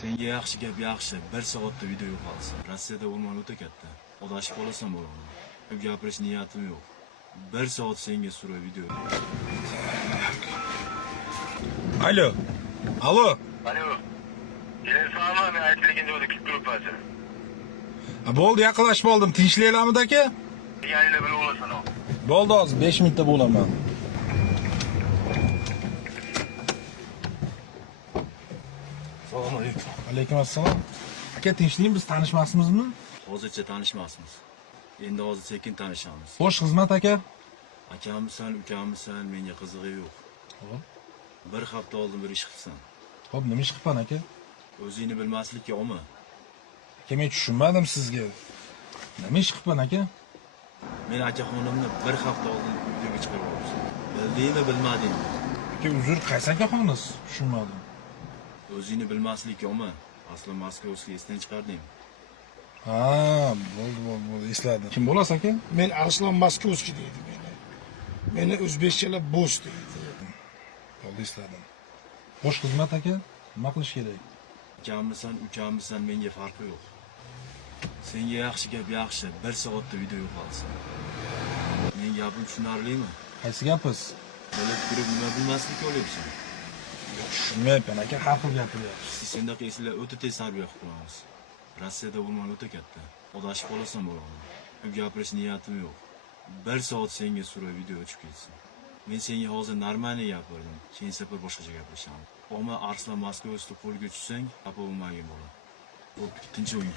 Senga yaxshi gap yaxshi. 1 soatda video yo'qolsin. Rossiyada o'rmon o'ta katta. Odashib qolasan bo'laman. Ko'p gapirish niyatim yo'q. 1 soat senga sura video. Alo. Alo. Alo. Telefonu men aytgan joyda kutib turibman. Bo'ldi, yaqinlashib oldim. Tinchliklarmidi aka? Yangilar bilib olasan o. Bo'ldi, hozir 5 minutda bo'laman. Assalomu alaykum. Alaykum assalom. Aka, tinchlikmi? Biz tanishmasmizmi? Hozircha tanishmasmiz. Endi hozir sekin tanishamiz. Xo'sh, xizmat aka. Akammisan, ukammisan, menga qizig'i yo'q. Xo'p. 1 hafta oldin bir ish qilsan. Xo'p, nima ish qilpan aka? O'zingni bilmaslikka olma. Aka, men tushunmadim sizga. Nima ish qilpan aka? Men akaxonimni 1 hafta oldin videoga chiqarib olibsan. Bildingmi, bilmadingmi? Aka, uzr, qaysi akaxonasiz? Tushunmadim. O'zingni bilmaslikka olma. Asli Moskovskiy esdan chiqarding. Ha, bo'ldi, esladim. Kim bo'lasiz aka? Men Arslon Moskovskiy deydi meni. Meni o'zbekchalab bo'sh deydi. Bo'ldi, esladim. Xo'sh, xizmat aka. Nima qilish kerak? Akammisan, ukammisan, menga farqi yo'q. Senga yaxshi gap yaxshi. 1 soatda video yo'qolsin. Men gapim tushunarlimi? Qaysi gapiz? Bilib turib nima bilmaslikka olyapsan? Tushunmayapman aka, har xil gapiryapsiz. Sendaqa eslar o'ta tez tarbiya qilib qo'yamiz. Rossiyada o'rmon o'ta katta. Odashib qolasan bo'laman. Ko'p gapirish niyatim yo'q. 1 soat senga sura video o'chib ketsin. Men senga hozir normaliy gapirdim. Keyin safar boshqacha gaplashamiz. Omma Arslan Moskovskiy qo'lga tushsang, xafa bo'lmagin bo'la. Bo'pti, tinch o'yin.